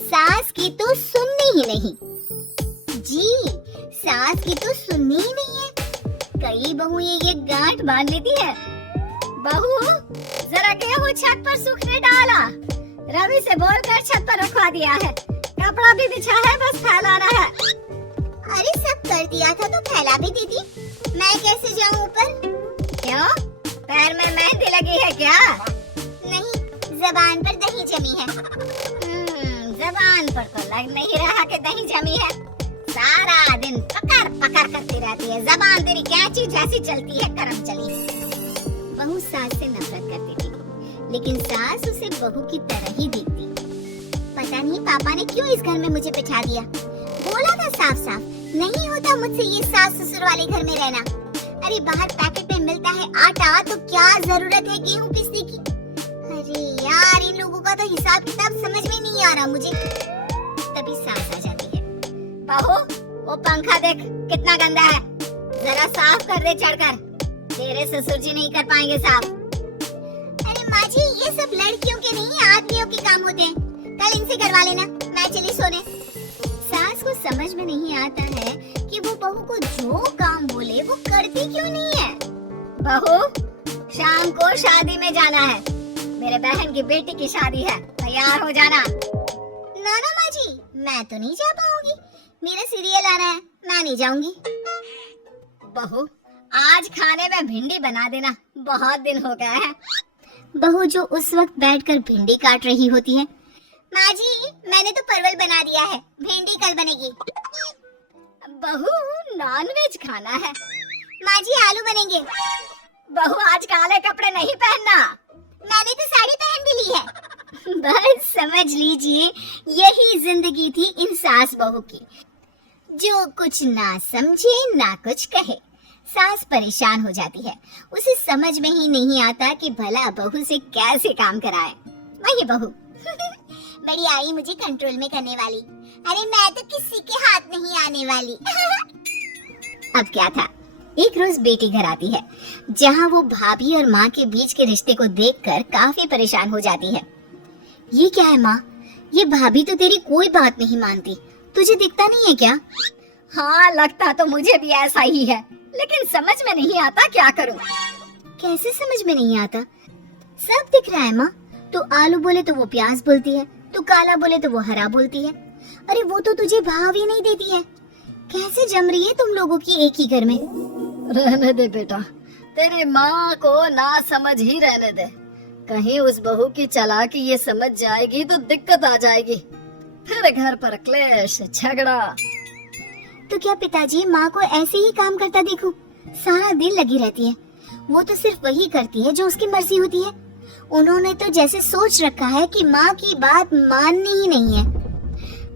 सास की तो सुननी ही नहीं। जी, सास की तो सुननी ही नहीं है। कई बहू ये गांठ बांध लेती है। बहू जरा गया वो छत पर सूखने डाला। रवि से बोलकर छत पर रखवा दिया है। कपड़ा भी बिछा है, बस फैलाना है। अरे सब कर दिया था तो फैला भी देती। मैं कैसे जाऊं ऊपर? क्यों? पैर में मेहंदी लगी है क्या? नहीं, ज़बान पर दही जमी है। ज़बान पर तो लग नहीं रहा कि दही जमी है। सारा दिन पकड़ पकड़ करती रहती है। ज़बान तेरी कैंची जैसी चलती है, करम चली। बहू सास से नफरत करती थी, लेकिन सास उसे बहू की तरह ही देखती। पता नहीं पापा ने क्यों इस घर में मुझे बिठा दिया। बोला था साफ साफ, नहीं होता मुझसे ये सास ससुर वाले घर में रहना। अरे बाहर पैकेट में मिलता है आटा, तो क्या जरूरत है गेहूं पीसने की? अरे यार, इन लोगों का तो हिसाब किताब समझ में नहीं आ रहा मुझे। तभी सास आ जाती है। बहू वो पंखा देख कितना गंदा है, जरा साफ कर दे चढ़कर। तेरे ससुर जी नहीं कर पाएंगे साफ। अरे माँ जी, ये सब लड़कियों के नहीं आदमियों के काम होते हैं। कल इनसे करवा लेना, मैं चली सोने। सास को समझ में नहीं आता है कि वो बहू को जो काम बोले वो करती क्यों नहीं है। बहू शाम को शादी में जाना है, मेरे बहन की बेटी की शादी है, तैयार हो जाना। ना ना माँ जी, मैं तो नहीं जा पाऊंगी, मेरा सीरियल आ रहा है, मैं नहीं जाऊंगी। बहू आज खाने में भिंडी बना देना, बहुत दिन हो गया है। बहू जो उस वक्त बैठकर भिंडी काट रही होती है। माँ जी, मैंने तो परवल बना दिया है, भिंडी कल बनेगी। बहू नॉनवेज खाना है। माँ जी आलू बनेंगे। बहू आज काले कपड़े नहीं पहनना, मैंने तो साड़ी पहन भी ली है। बस समझ लीजिए, यही जिंदगी थी इन सास बहू की, जो कुछ ना समझे ना कुछ कहे। सास परेशान हो जाती है, उसे समझ में ही नहीं आता कि भला बहू से कैसे काम कराए। वही बहू बड़ी आई मुझे कंट्रोल में करने वाली। अरे मैं तो किसी के हाथ नहीं आने वाली। अब क्या था, एक रोज बेटी घर आती है, जहाँ वो भाभी और माँ के बीच के रिश्ते को देखकर काफी परेशान हो जाती है। ये क्या है माँ, ये भाभी तो तेरी कोई बात नहीं मानती, तुझे दिखता नहीं है क्या? हाँ लगता तो मुझे भी ऐसा ही है, लेकिन समझ में नहीं आता क्या करूं। कैसे समझ में नहीं आता? सब दिख रहा है माँ, तू आलू बोले तो वो प्याज बोलती है, तू काला बोले तो वो हरा बोलती है। अरे वो तो तुझे भाव ही नहीं देती है। कैसे जम रही है तुम लोगों की एक ही घर में? रहने दे बेटा, तेरी माँ को ना समझ ही रहने दे। कहीं उस बहू की चालाकी ये समझ जाएगी तो दिक्कत आ जाएगी, फिर घर पर क्लेश झगड़ा। तो क्या पिताजी माँ को ऐसे ही काम करता देखूं? सारा दिन लगी रहती है, वो तो सिर्फ वही करती है जो उसकी मर्जी होती है। उन्होंने तो जैसे सोच रखा है कि माँ की बात माननी ही नहीं है।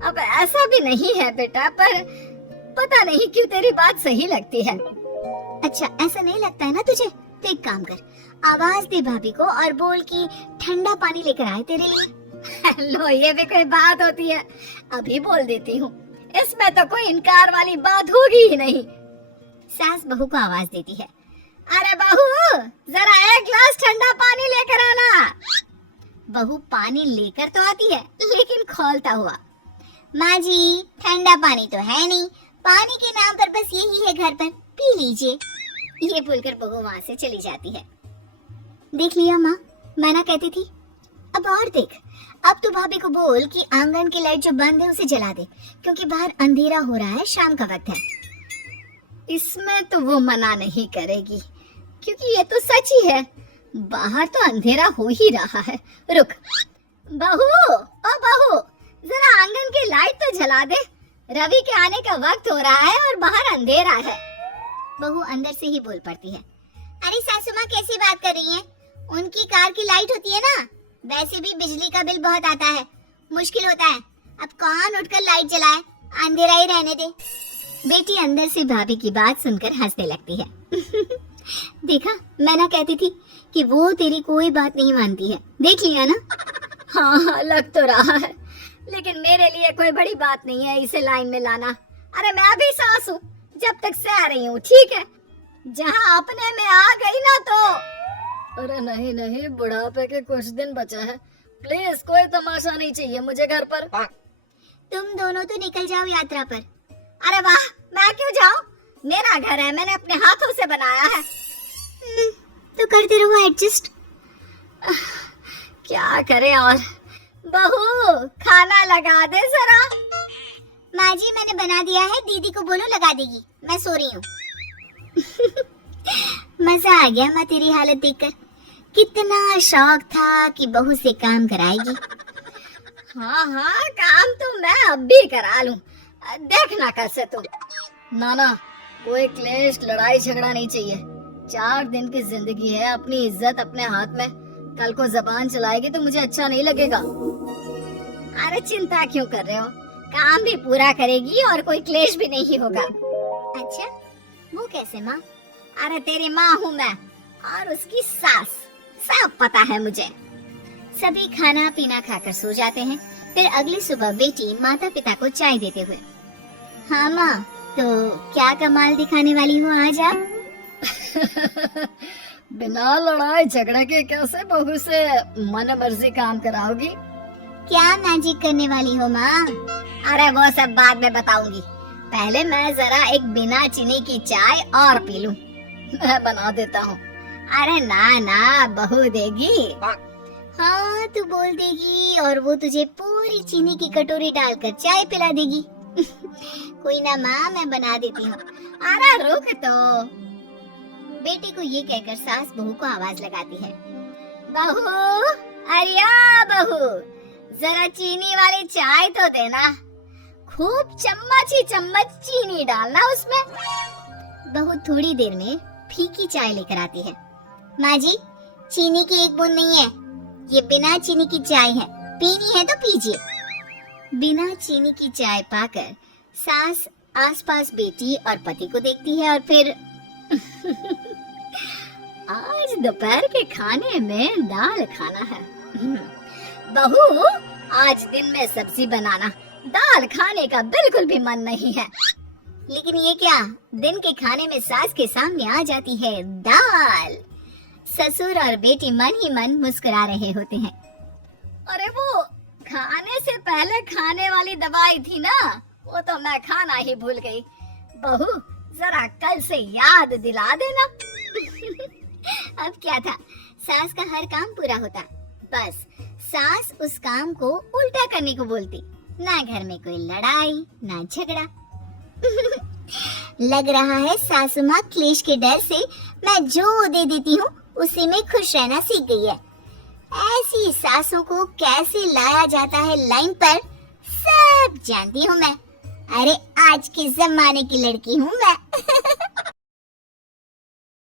अब ऐसा भी नहीं है बेटा, पर पता नहीं क्यों तेरी बात सही लगती है। अच्छा ऐसा नहीं लगता है ना तुझे? तो एक काम कर, आवाज दे भाभी को और बोल कि ठंडा पानी लेकर आए तेरे लिए। लो ये भी कोई बात होती है, अभी बोल देती हूँ, इसमें तो कोई इनकार वाली बात होगी ही नहीं। सास बहू को आवाज देती है, अरे बहू जरा एक गिलास ठंडा पानी लेकर आना। बहू पानी लेकर तो आती है, लेकिन खौलता हुआ। माँ जी ठंडा पानी तो है नहीं, पानी के नाम पर बस यही है घर पर, पी लीजिए। ये बोलकर बहू वहाँ से चली जाती है। देख लिया माँ, मैं ना कहती थी। अब और देख, अब तू भाभी को बोल कि आंगन की लाइट जो बंद है उसे जला दे, क्योंकि बाहर अंधेरा हो रहा है, शाम का वक्त है। इसमें तो वो मना नहीं करेगी, क्योंकि ये तो सच ही है, बाहर तो अंधेरा हो ही रहा है। रुक बहू, ओ बहू, जरा आंगन की लाइट तो जला दे, रवि के आने का वक्त हो रहा है और बाहर अंधेरा है। बहू अंदर से ही बोल पड़ती है, अरे सासू माँ कैसी बात कर रही हैं? उनकी कार की लाइट होती है ना, वैसे भी बिजली का बिल बहुत आता है, मुश्किल होता है। अब कौन उठकर लाइट जलाए, अंधेरा ही रहने दे। बेटी अंदर से भाभी की बात सुनकर हंसने लगती है। देखा, मैं ना कहती थी कि वो तेरी कोई बात नहीं मानती है, देख लिया ना? हाँ लग तो रहा है, लेकिन मेरे लिए कोई बड़ी बात नहीं है इसे लाइन में लाना। अरे मैं अभी सास हूँ, जब तक सह रही हूँ, ठीक है? जहाँ अपने में आ गई ना तो। अरे नहीं नहीं, बुढ़ापे के कुछ दिन बचा है, प्लीज कोई तमाशा नहीं चाहिए मुझे घर पर। तुम दोनों तो निकल जाओ यात्रा पर। अरे वाह, मैं क्यों जाऊं? मेरा घर है, मैंने अपने हाथों से बनाया है। तो करते रहो एडजस्ट। क्या करें और? बहू खाना लगा दे जरा। माँ जी मैंने बना दिया है, दीदी को बोलो लगा देगी, मैं सो रही हूँ। मजा आ गया माँ तेरी हालत देखकर। कितना शौक था कि बहू से काम कराएगी। हाँ हाँ, काम तो मैं अब भी करा लूं, देखना कैसे तुम। नाना, कोई क्लेश लड़ाई झगड़ा नहीं चाहिए। 4 दिन की जिंदगी है, अपनी इज्जत अपने हाथ में। कल को जबान चलाएगी तो मुझे अच्छा नहीं लगेगा। अरे चिंता क्यों कर रहे हो, काम भी पूरा करेगी और कोई क्लेश भी नहीं होगा। अच्छा वो कैसे माँ? अरे तेरी माँ हूँ मैं और उसकी सास, सब पता है मुझे। सभी खाना पीना खाकर सो जाते हैं। फिर अगली सुबह बेटी माता पिता को चाय देते हुए, हाँ माँ तो क्या कमाल दिखाने वाली हो आज आप? बिना लड़ाई झगड़े के कैसे बहू से मन मर्जी काम कराओगी? क्या मैजिक करने वाली हो माँ? अरे वो सब बाद में बताऊंगी, पहले मैं जरा एक बिना चीनी की चाय और पी लूं। मैं बना देता हूँ। अरे ना ना, बहू देगी। हाँ तू बोल देगी और वो तुझे पूरी चीनी की कटोरी डालकर चाय पिला देगी। कोई ना माँ, मैं बना देती हूँ। अरे रुक तो। बेटे को ये कहकर सास बहू को आवाज लगाती है, बहू, अरिया बहू, जरा चीनी वाली चाय तो देना। खूब चम्मच ही चम्मच चीनी डालना उसमें। बहू थोड़ी देर में फीकी चाय लेकर आती है। माँ जी चीनी की एक बूंद नहीं है, ये बिना चीनी की चाय है, पीनी है तो पीजिए। बिना चीनी की चाय पाकर सास आसपास बेटी और पति को देखती है और फिर आज दोपहर के खाने में दाल खाना है। बहू, आज दिन में सब्जी बनाना, दाल खाने का बिल्कुल भी मन नहीं है। लेकिन ये क्या, दिन के खाने में सास के सामने आ जाती है दाल। ससुर और बेटी मन ही मन मुस्कुरा रहे होते हैं। अरे वो खाने से पहले खाने वाली दवाई थी ना, वो तो मैं खाना ही भूल गई। बहू जरा कल से याद दिला देना। अब क्या था, सास का हर काम पूरा होता, बस सास उस काम को उल्टा करने को बोलती। ना घर में कोई लड़ाई ना झगड़ा। लग रहा है सासू माँ क्लेश के डर से मैं जो दे देती हूँ उसी में खुश रहना सीख गई है। ऐसी सासों को कैसे लाया जाता है लाइन पर, सब जानती हूँ मैं। अरे आज के जमाने की लड़की हूँ मैं।